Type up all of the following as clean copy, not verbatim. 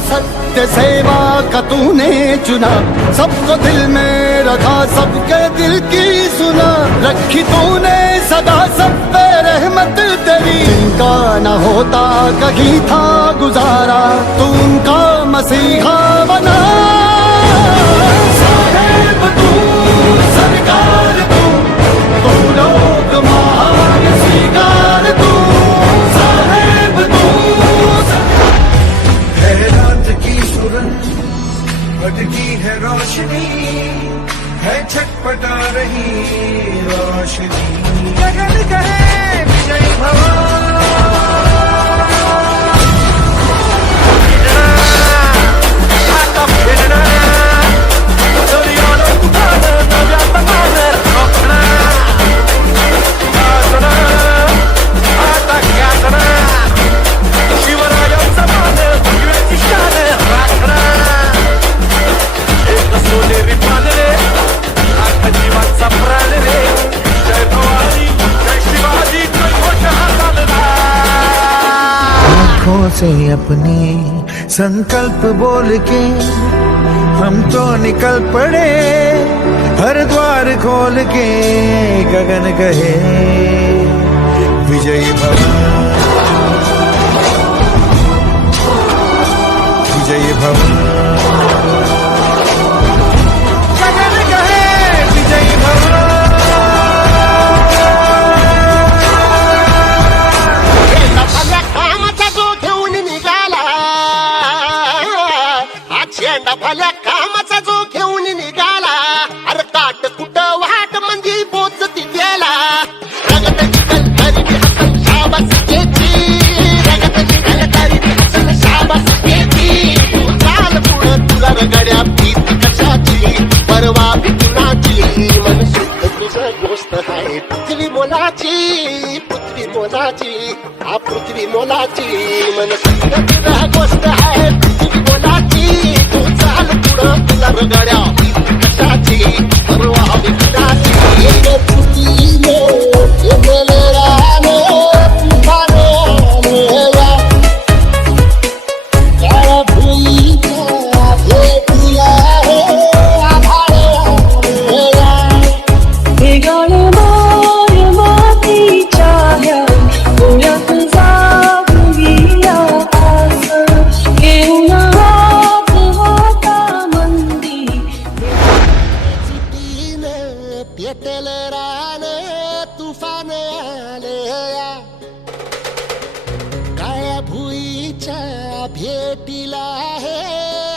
सत्य सेवा का तूने चुना, सबको दिल में रखा, सबके दिल की सुना, रखी तूने सदा सब पे रहमत तेरी। जिनका न होता कहीं था गुजारा, तू उनका मसीहा बना। साहेब तू, सरकार तू, तू लोग महान स्वीकार तू। साहेब तू है रात की सुरन, भटकी है रोशनी, है छटपटा रही रोशनी। गगन कहे विजय भव, से अपने संकल्प बोल के हम तो निकल पड़े, हर द्वार खोल के गगन कहे विजयी भव, विजयी भव। गगन कहे विजयी भव। भल्या कामाचा जो घेऊन निघाला, अरे ताट कुठं वाट म्हणजे पोचती गेला। रगत निघल तरी बी हसल शाबासकीची, रगत निघल तरी बी हसल शाबासकीची। तू चाल पुढं तुला रगड्या भीत कशाची, परवा भी कुणाची, मन शुद्ध तुझं गोष्ट आहे पृथ्वी मोलाची, पृथ्वी मोलाची, हा पृथ्वी मोलाची, मन शुद्ध तुझं गोष्ट आहे पृथ्वी मोलाची। तू चाल पुढं तुला रगड्या कशाची, परवा विकटाची। पेटल रान तुफान आलया, काळ्या भुईच्या भेटीला हे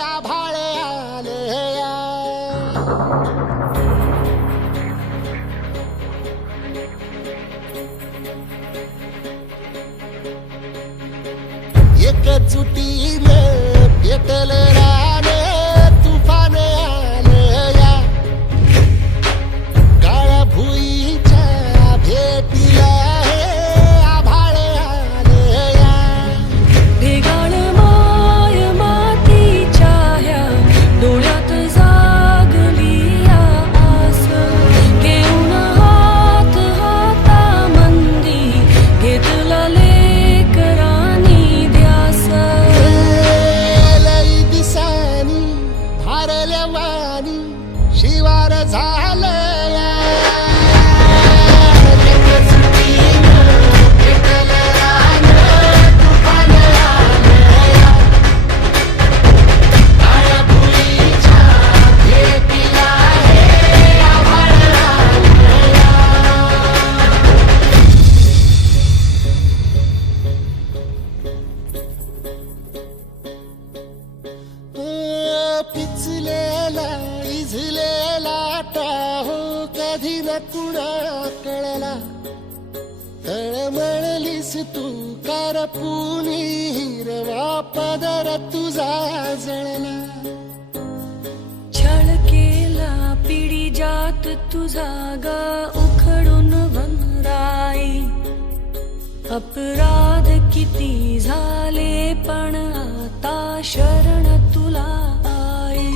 आभाळ आलया। एकजुटीने पेटल रान तुफान आलया, काळ्या भुईच्या भेटीला हे आभाळ आलया। ढेगाळ माय मातीच्या ह्या डोळ्यात जागली आस, घेऊन हात हातामंदी घेतला लेकरांनी ध्यास। लई दिसानी भारल्या वाणी शिवार झालया, पेटल रान तुफान आलया, काळ्या भुईच्या भेटीला हे आभाळ आलया। पिचलेला इझलेला टाहो कधी न कुणा कळला, तळमळलीस तू कारपुनी हिरवा पदर तुझा जळला। छळ केला पिढी जात तुझा गा उखडून वनराई, अपराध किती झाले पण आता शरण तुला आई।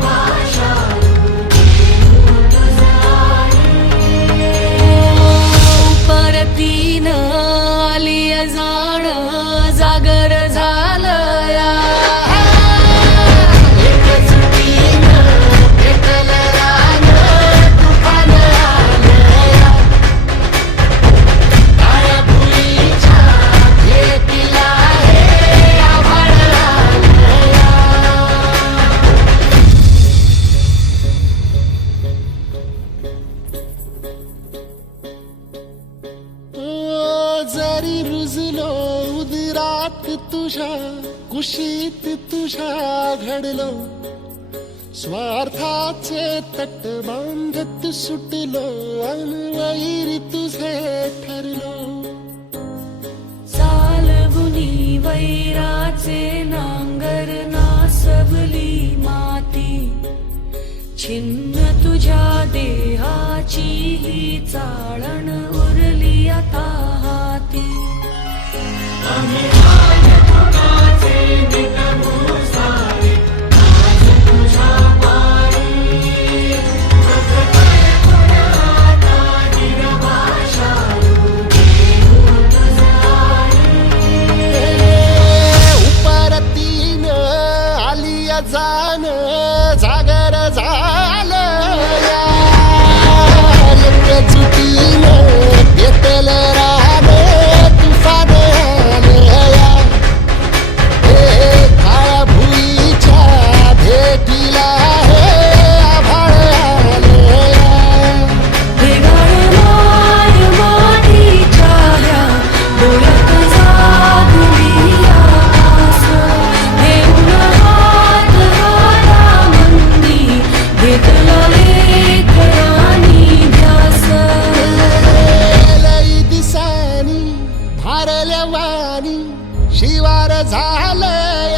भाषा कुशीत तुझ्या घडलो, स्वार्थाचे तट बांधत सुटलो, अनवैरी तुझे ठरलो. चालवुनी वैराचे नांगर नासवली माती, छिन्न तुझ्या देहाची ही चाळण उरली आता हाती. उपरतीन आलिया जाण जागर झालं या, चुकीन येतल राहणे तुफान आलं या. काळ्या भुईच्या भेटीला हे आभाळ आलं या. माय मातीच्या ह्या डोळ्यात जागली आस, देऊन हात हातामंदी घेतला लेकरांनी ध्यास. लई दिसानी भारल्या वाणी शिवार झालं